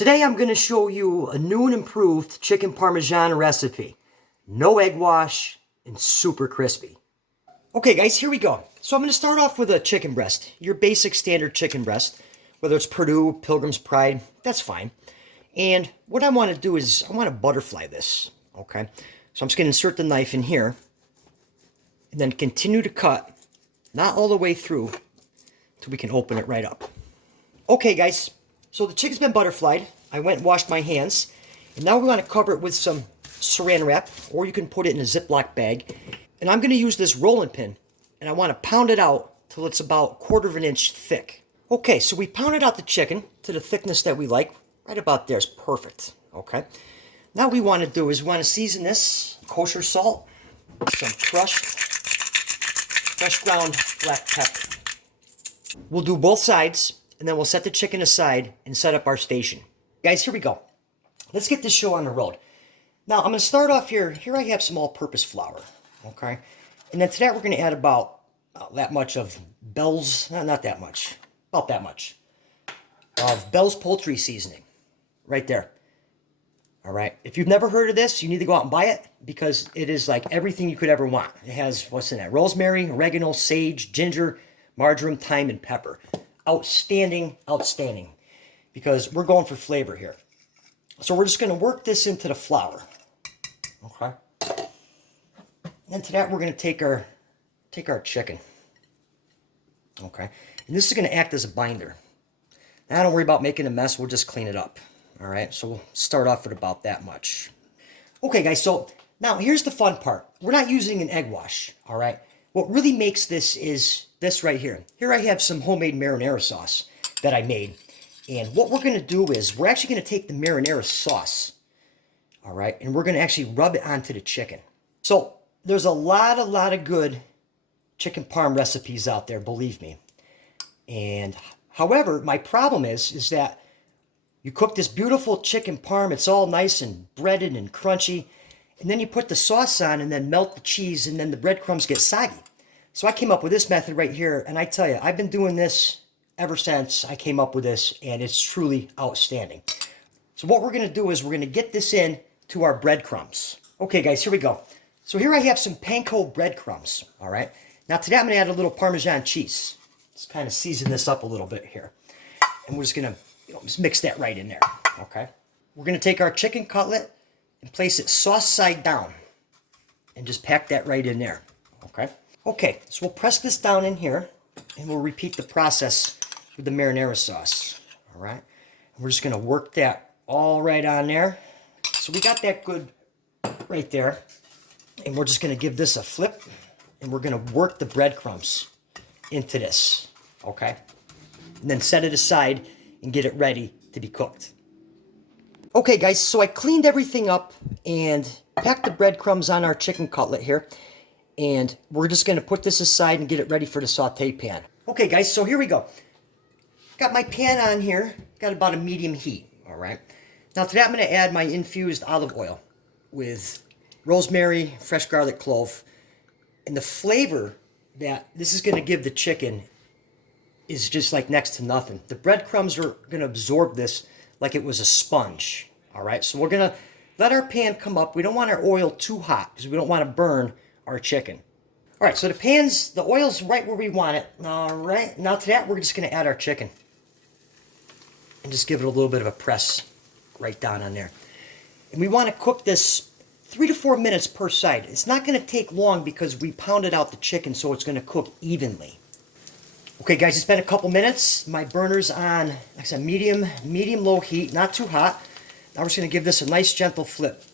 Today I'm going to show you a new and improved chicken Parmesan recipe. No egg wash and super crispy. Okay guys, here we go. So I'm going to start off with a chicken breast. Your basic standard chicken breast. Whether it's Purdue, Pilgrim's Pride, that's fine. And what I want to do is I want to butterfly this. Okay, so I'm just going to insert the knife in here. And then continue to cut. Not all the way through until we can open it right up. Okay guys, so the chicken's been butterflied. I went and washed my hands. And now we want to cover it with some saran wrap, or you can put it in a Ziploc bag. And I'm going to use this rolling pin, and I want to pound it out till it's about 1/4 of an inch thick. Okay, so we pounded out the chicken to the thickness that we like. Right about there is perfect. Okay. Now what we want to do is we want to season this kosher salt, some crushed fresh ground black pepper. We'll do both sides, and then we'll set the chicken aside and set up our station. Guys, here we go. Let's get this show on the road. Now, I'm going to start off here. Here I have some all-purpose flour, okay? And then to that, we're going to add about that much of Bell's, not that much, about that much, of Bell's poultry seasoning, right there. All right, if you've never heard of this, you need to go out and buy it because it is like everything you could ever want. It has, what's in that? Rosemary, oregano, sage, ginger, marjoram, thyme, and pepper. Outstanding, outstanding, because we're going for flavor here. So we're just going to work this into the flour. Okay. And to that, we're going to take our chicken. Okay. And this is going to act as a binder. Now, don't worry about making a mess. We'll just clean it up. All right, so we'll start off with about that much. Okay, guys, so now here's the fun part. We're not using an egg wash, all right? What really makes this is this right here. Here I have some homemade marinara sauce that I made. And what we're going to do is we're actually going to take the marinara sauce, all right, and we're going to actually rub it onto the chicken. So there's a lot of good chicken parm recipes out there, believe me. And however, my problem is that you cook this beautiful chicken parm, it's all nice and breaded and crunchy, and then you put the sauce on and then melt the cheese, and then the breadcrumbs get soggy. So I came up with this method right here, and I tell you, I've been doing this ever since I came up with this, and it's truly outstanding. So what we're going to do is we're going to get this in to our breadcrumbs. Okay, guys, here we go. So here I have some panko breadcrumbs, all right? Now to that, I'm going to add a little Parmesan cheese. Let's kind of season this up a little bit here. And we're just going to just mix that right in there, okay? We're going to take our chicken cutlet and place it sauce side down and just pack that right in there, okay? Okay, so we'll press this down in here and we'll repeat the process with the marinara sauce, all right? And we're just going to work that all right on there. So we got that good right there, and we're just going to give this a flip, and we're going to work the breadcrumbs into this, okay? And then set it aside and get it ready to be cooked. Okay guys, so I cleaned everything up and packed the breadcrumbs on our chicken cutlet here, and we're just going to put this aside and get it ready for the saute pan. Okay guys, so here we go. Got my pan on here, got about a medium heat, all right? Now to that I'm going to add my infused olive oil with rosemary, fresh garlic clove, and the flavor that this is going to give the chicken is just like next to nothing. The breadcrumbs are going to absorb this like it was a sponge, all right? So we're going to let our pan come up. We don't want our oil too hot because we don't want to burn our chicken. All right, so the oil's right where we want it. All right, now to that, we're just going to add our chicken and just give it a little bit of a press right down on there. And we want to cook this 3 to 4 minutes per side. It's not going to take long because we pounded out the chicken, so it's going to cook evenly. Okay guys, it's been a couple minutes. My burner's on, like I said, medium-low heat, not too hot. Now we're just going to give this a nice gentle flip.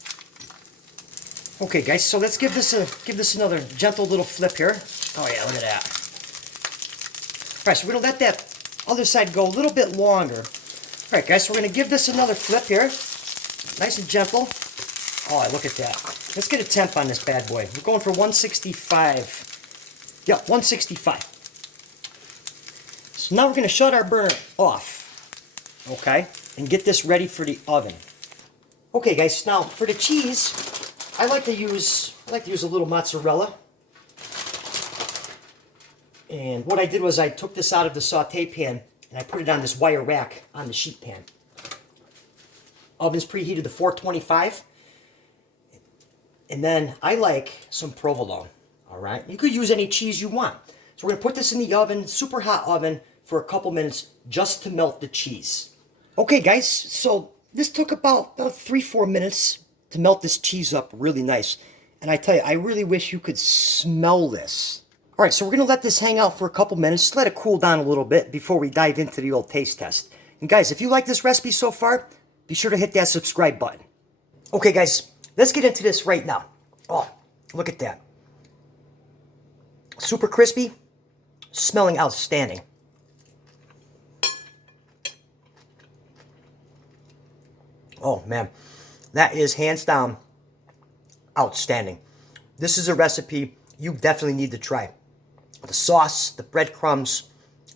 Okay guys, so let's give this another gentle little flip here. Oh yeah, look at that. All right, so we're going to let that other side go a little bit longer. All right guys, so we're going to give this another flip here. Nice and gentle. Oh, look at that. Let's get a temp on this bad boy. We're going for 165. Yeah, 165. So now we're going to shut our burner off, okay, and get this ready for the oven. Okay, guys. Now for the cheese, I like to use a little mozzarella. And what I did was I took this out of the saute pan and I put it on this wire rack on the sheet pan. Oven's preheated to 425. And then I like some provolone, all right? You could use any cheese you want. So we're gonna put this in the oven, super hot oven, for a couple minutes just to melt the cheese. Okay guys, so this took about 3-4 minutes to melt this cheese up really nice. And I tell you, I really wish you could smell this. All right, so we're gonna let this hang out for a couple minutes, just let it cool down a little bit before we dive into the old taste test. And guys, if you like this recipe so far, be sure to hit that subscribe button. Okay guys, let's get into this right now. Oh, look at that. Super crispy, smelling outstanding. Oh man, that is hands down outstanding. This is a recipe you definitely need to try. The sauce, the breadcrumbs,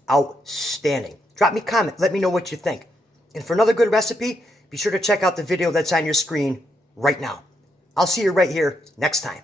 outstanding. Drop me a comment, let me know what you think. And for another good recipe, be sure to check out the video that's on your screen right now. I'll see you right here next time.